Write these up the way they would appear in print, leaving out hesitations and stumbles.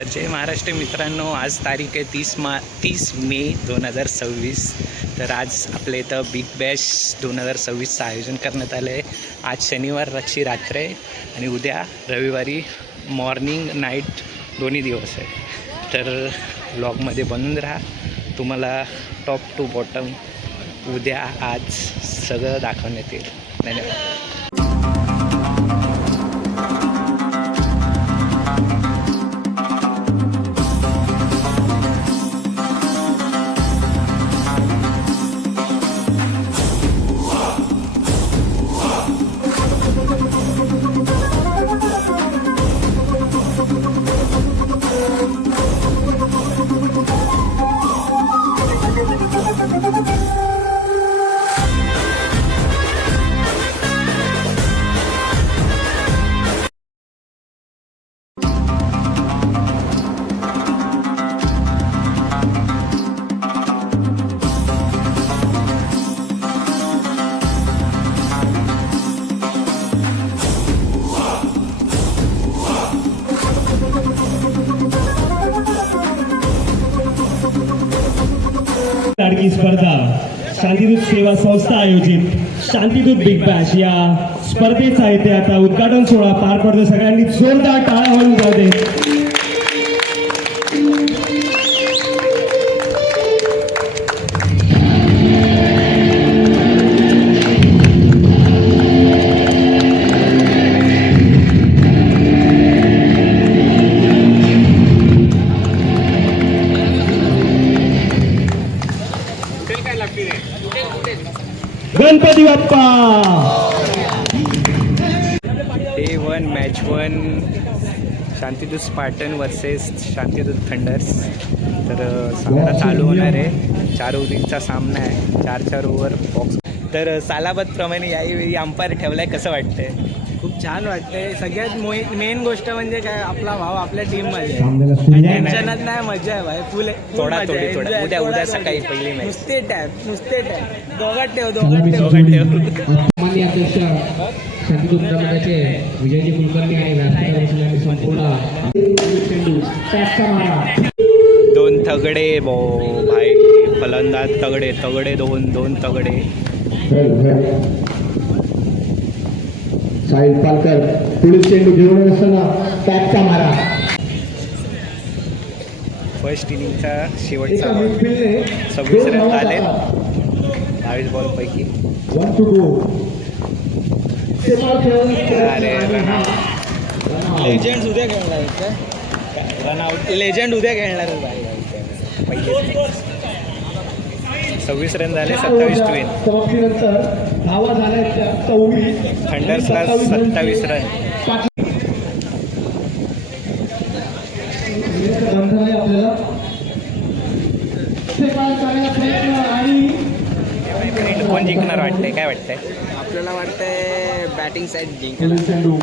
जय महाराष्ट्र मित्रांनो, आज तारीख आहे 30 मे 2026. तर आज आपल्या इथं बिग बॅश 2026चं आयोजन करण्यात आलं आहे. आज शनिवारची रात्र आहे आणि उद्या रविवारी मॉर्निंग नाईट दोन्ही दिवस आहे. तर व्लॉगमध्ये बनून राहा, तुम्हाला टॉप टू बॉटम उद्या आज सगळं दाखवण्यात येईल. धन्यवाद. लाडकी स्पर्धा शांतिदूत सेवा संस्था आयोजित शांतिदूत बिग बॅश या स्पर्धेचा इथे आता उद्घाटन सोहळा पार पडतो. सगळ्यांनी जोरदार टाळ्या वाजवून जाऊ दे. Ganpati Bappa. Day 1 match 1 Shantidoot Spartan versus Shantidoot Thunders. तर सामना चालू होणार आहे. 4 ओव्हरचा सामना आहे, 4 ओव्हर बॉक्स. तर सालाबादप्रमाणे यावेळी अंपायर ठेवलाय, कसं वाटतंय? खूप छान वाटतंय. सगळ्यात मेन गोष्ट म्हणजे काय, आपला भाव आपल्या टीम मध्ये टेन्शनच नाही, मजा आहे भाई. फुल थोडा उद्या सकाळी पहिली मॅच. नुसते टॅप दोघात ठेव. माननीय अध्यक्ष शांतिदूत मंडळाचे विजयजी कुलकर्णी आणि व्यासपीठावरील संपूर्ण दोन तगडे भाई फलंदाज, तगडे दोन तगडे. साहिल पालकर पुढील चेंडू घेऊन असताना पॅकचा मारा. फर्स्ट इनिंगचा शेवटचा 26 रन आले 22 बॉलपैकी. लेजंड उद्या खेळणार काय? रनआउट लेजंड उद्या खेळणार पहिले 26 रन झाले, 27 ट्वेन. समाप्तीनंतर धावा झाल्या 24. थंडर्सला 27 रन. बंधन आहे आपल्याला कोण जिंकणार वाटतंय, काय वाटतंय? आपल्याला वाटतंय बॅटिंग साईड चेंडू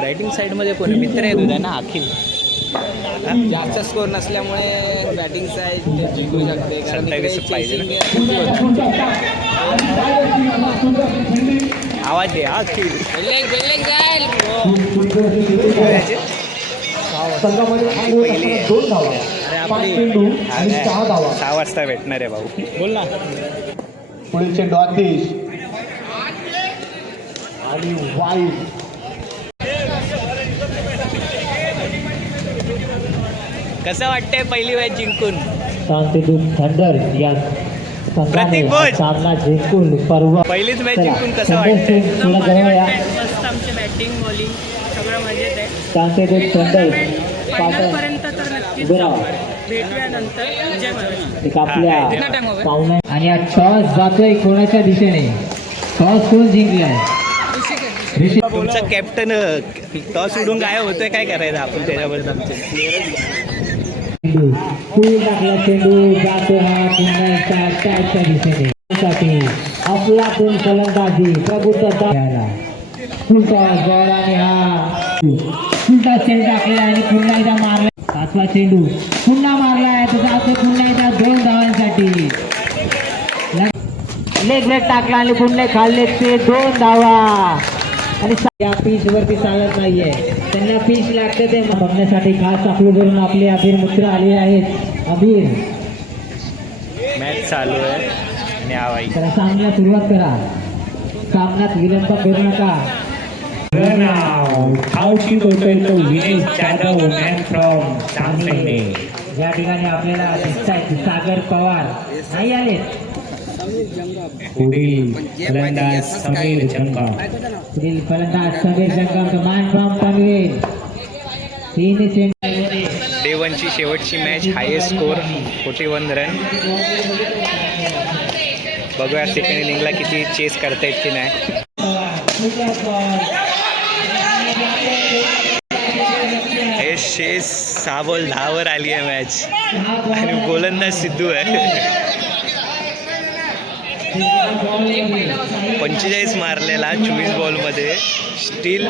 बॅटिंग साईडमध्ये कोण मित्र आहे तुझा ना? अखिल. जास्त स्कोर नसल्यामुळे बॅटिंग साईड जिंकू शकते, कारण 27 पाहिजे ना. आवाज दे अखिल. संघामध्ये 2 धावा, 5 चेंडू आणि 6 धावा. 6 वाजता भेटणार आहे भाऊ. बोल ना. पुढील चेंडू आतिश आणि वाईट. कसं वाटतंय पहिली मॅच जिंकून? शांतिदूत थंडर या प्रतीक बोल. सामना जिंकून परवा पहिलीच मॅच जिंकून कसं वाटतंय? मस्त आमची बॅटिंग बॉलिंग सगळं मजेत आहे. शांतिदूत थंडर फायनलपर्यंत तर नक्कीच भेटूया नंतर. जय महाराष्ट्र. एक आपल्या पाहुण्या आणि हा टॉस जातोय कोणाच्या दिशेने? टॉस कोण जिंकलाय? तुमचा कॅप्टन टॉस उडून गायब होतोय, काय करायचं आपण त्याच्याबद्दल? पूल टाकला चेंडू जातो हा पुन्हा टॅचच्या दिशेने. आपला कोण फलंदाजी प्रभुत्व घ्यायला फुल टॉस बॉल आणि हा फुल टॉस चेंडू टाकला आणि पुन्हा एकदा मारला. 5वा चेंडू पुन्हा मारलाय, तर जातो पुन्हा एकदा 2 धावांसाठी. लेग ब्रेक टाकला आणि पुन्हा खाल्ले ते 2 धावा. आणि या पीच वरती चालत नाहीये, त्यांना पीच लागते ते बघण्यासाठी खास आपले करून आपले अभिर मित्र आले आहेत. अभिर मॅच चालू आहे आणि आवाई तर सामन्याला सुरुवात करा, सामन्यात विलंब करू नका. धावची टोटल तो विनेश जाधव मॅन फ्रॉम जामखेड. या ठिकाणी आपल्याला दिसत आहेत सागर पवार नाही आले. पुढील फलंदाज समीर जंगम. पुढील फलंदाज समीर जंगम मॅन फ्रॉम पनवेल. 3 चेंडू डे 1ची शेवटची मॅच, हायेस्ट स्कोर 41 रन. बघूया सेकंड इनिंगला किती चेस करतायत की नाही. हे 6 बॉल 10 वर आली आहे मॅच आणि गोलंदाज सिद्धू आहे. 45 मारलेला 24 बॉलमध्ये, स्टील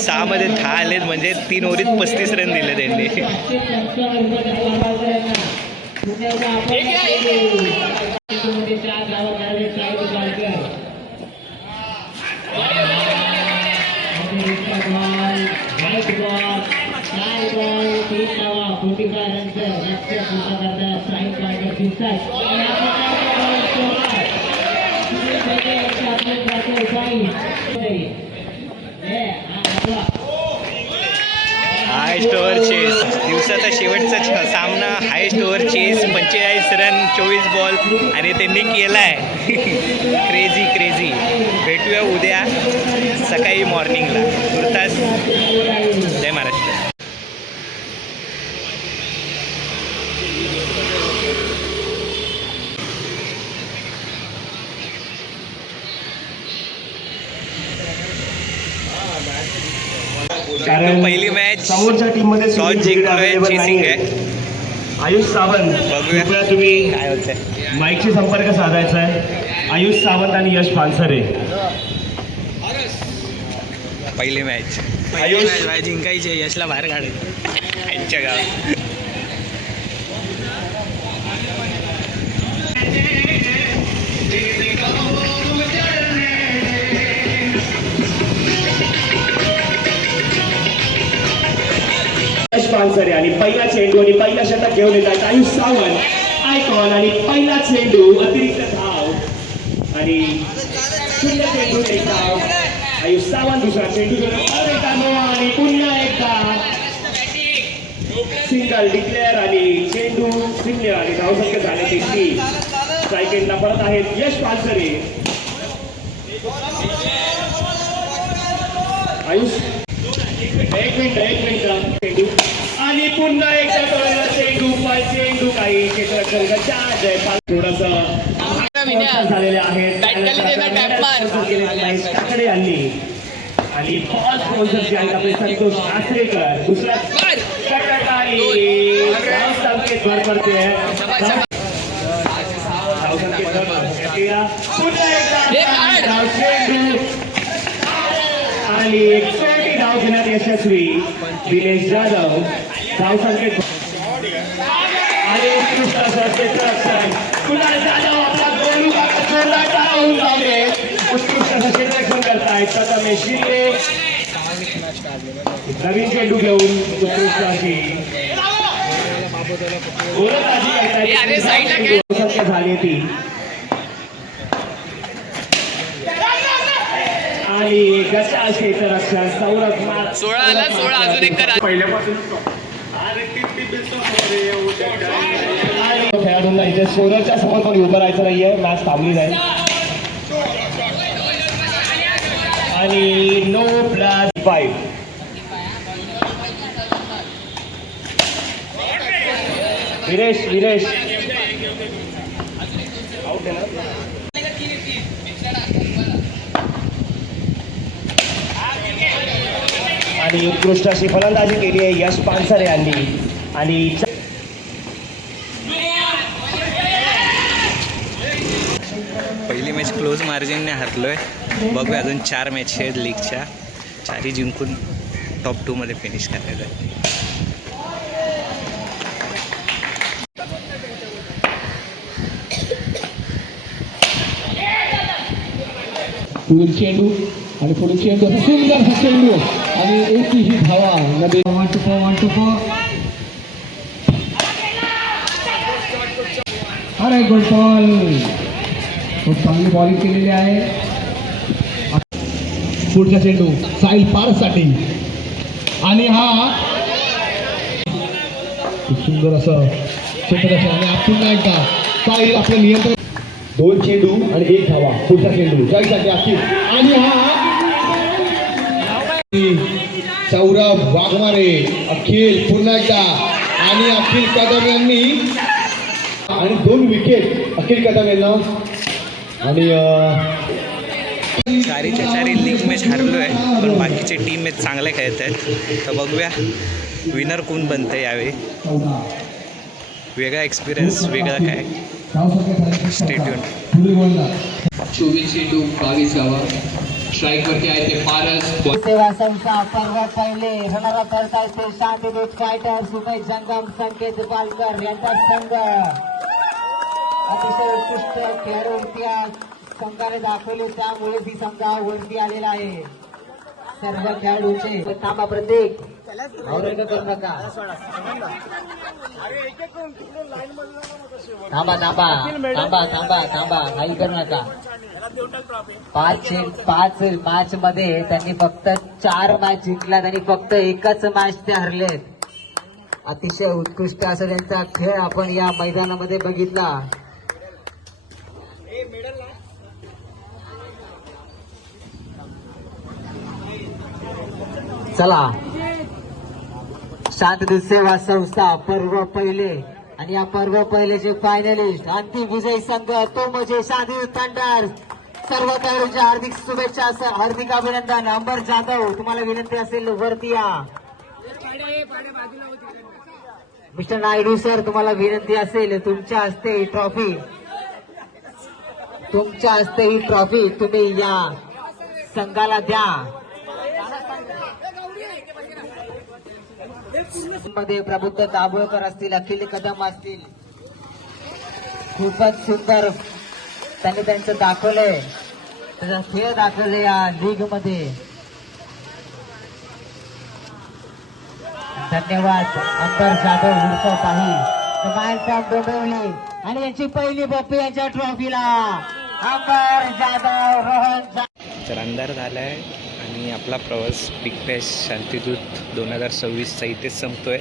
6 मध्ये 10 आलेत, म्हणजे 3 ओव्हरीत 35 रन दिले त्यांनी. हायेस्ट ओव्हर चेस, दिवसाचा शेवटचा सामना, highest over chase, 45 run 24 ball आणि त्यांनी केला आहे. Crazy crazy. भेटूया उद्या सकाळी मॉर्निंगला. तुर्तास जय महाराष्ट्र. कारण पहिली मॅच समोरच्या टीम मध्ये टॉस जिंकलोय, चेसिंग आहे. आयुष सावंत, बघूया कृपया तुम्ही काय होतंय. माईकशी संपर्क साधायचा आहे. आयुष सावंत आणि यश पानसरे. पहिली मॅच जिंकायचे, यशला बाहेर काढायचं. यांच्या गावात. यश पानसरे आणि पहिला चेंडू आणि पहिला षटक घेऊन येतात आयुष सावंत. आयकॉन आणि पहिला चेंडू अतिरिक्त धाव आणि शून्य चेंडू एक धाव. आयुष सावंत दुसरा चेंडू घेऊन आणि पुन्हा एकदा सिंगल डिक्लेअर आणि चेंडू शून्य आणि धावसंख्या झाले ते 3. स्ट्राईक परत आहेत यश पानसरे. आयुष एक मिनिट चेंडू आणि पुन्हा एकदा टोळीला चेंडू, पण चेंडू काही क्षेत्ररक्षण थोडस झालेले आहेत. काकडे हल्ली आणि बॉल स्पॉन्सर जे आहेत आपले संतोष आचरेकर. दुसरा षटक आणि संकेत भर पडते. पुन्हा एकदा चेंडू आणि 61 धाव घेण्यात यशस्वी दिनेश जाधव. धाव संकेत आणि उत्कृष्ट असं क्षेत्ररक्षण. कुणाल जाधव आपला गोलू जोरदार टाळा होऊन जाऊदे. उत्कृष्ट असं क्षेत्ररक्षण करतायत प्रथमेश शिंदे. नवीन चेंडू घेऊन उत्कृष्ट अशी गोलंदाजी झाली ती. आणि गटा क्षेत्ररक्षण सौरभ 16 अजून एक करा. पहिल्यापासून खेळाडूंना इथे स्कोररच्या समोर पण उभं राहायचं नाहीये. मॅच थांबली जाईल आणि नो +5. विरेश आउट आहे ना. आणि उत्कृष्ट अशी फलंदाजी केली आहे यश पानसरे यांनी. आणि पहिली मॅच क्लोज मार्जिनने हरलोय. बघूया अजून 4 मॅच आहेत लीगच्या, 4ही जिंकून टॉप 2 मध्ये फिनिश करायचं आहे. चेंडू आणि पुढे चेंडू असा सुंदर असा चेंडू आणि एक ही धावा नदी अरे गुड बॉल खूप चांगली बॉलिंग केलेली आहे. पुढचा चेंडू साहिल पारसाठी आणि हा खूप सुंदर असं क्षेत्ररक्षण आणि पुन्हा एकदा साहिल आपलं नियंत्रण. 2 चेंडू आणि 1 धावा. पुढचा चेंडू जायसाठी अखिल आणि हा सौरभ वाघमारे अखिल पुन्हा एकदा आणि अखिल कदम यांनी आणि 2 विकेट अखिल कदम यांना आणि 4च्या 4 लीग मॅच हारलो आहे, पण बाकीचे टीम मॅच चांगले खेळत आहेत. तर बघूया विनर कोण बनतं यावेळी. वेगळा एक्सपिरियन्स, वेगळा काय. Stay tune. 24 चेंडू 22 धावा. स्ट्राईक वरती आहे ते पारस. सेवा संस्था पर्व पहिले होणारा करताय ते शांतीदूत फायटर सुमेश जंगम संकेत पालकर यांचा संघ अतिशय उत्कृष्ट खेळाडूवरती संघाने दाखवले, त्यामुळे ही संघावरती आलेला आहे. सर्व खेळाडूंचे थांबा प्रत्येक अवरेग करू नका. थांबा थांबा थांबा थांबा थांबा काही करू नका. 5 मॅच मध्ये त्यांनी फक्त 4 मॅच जिंकल्यात आणि फक्त एकच मॅच ते हरलेत. अतिशय उत्कृष्ट असा त्यांचा खेळ आपण या मैदानामध्ये बघितला. चला शांतदूत सेवा संस्था पर्व पहिले आणि या पर्व पहिलेचे फायनलिस्ट अंतिम विजयी संघ तो म्हणजे शांतदूत थंडर. सर्व खेळाडूंच्या हार्दिक शुभेच्छा, हार्दिक अभिनंदन. अंबर जाधव तुम्हाला विनंती असेल वरती या. मिस्टर नायडू सर तुम्हाला विनंती असेल तुमच्या हस्ते ही ट्रॉफी, तुमच्या हस्ते ही ट्रॉफी तुम्ही या संघाला द्या. मध्ये प्रबुद्ध दाभोळकर असतील, अखिल कदम असतील, खूपच सुंदर त्यांनी त्यांचं दाखवलंय, त्याचा खेळ दाखवले या लीग मध्ये. धन्यवाद अंबर जाधव उर्फ काही मायसाहेब डोंबिवली आणि यांची पहिली बप्पी यांच्या ट्रॉफीला अंबर जाधव रोहन. तर अंधार झाला आहे आणि आपला प्रवास बिग बॅश शांतिदूत 2026चा इथेच संपतो आहे.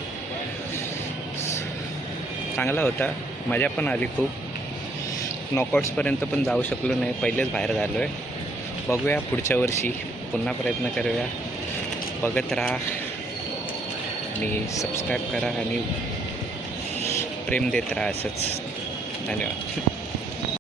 चांगला होता, मजा पण आली खूप. नॉकआउट्सपर्यंत पण जाऊ शकलो नाही, पहिलेच बाहेर झालो आहे. बघूया पुढच्या वर्षी पुन्हा प्रयत्न करूया. बघत राहा आणि सबस्क्राईब करा आणि प्रेम देत राहा असंच. धन्यवाद.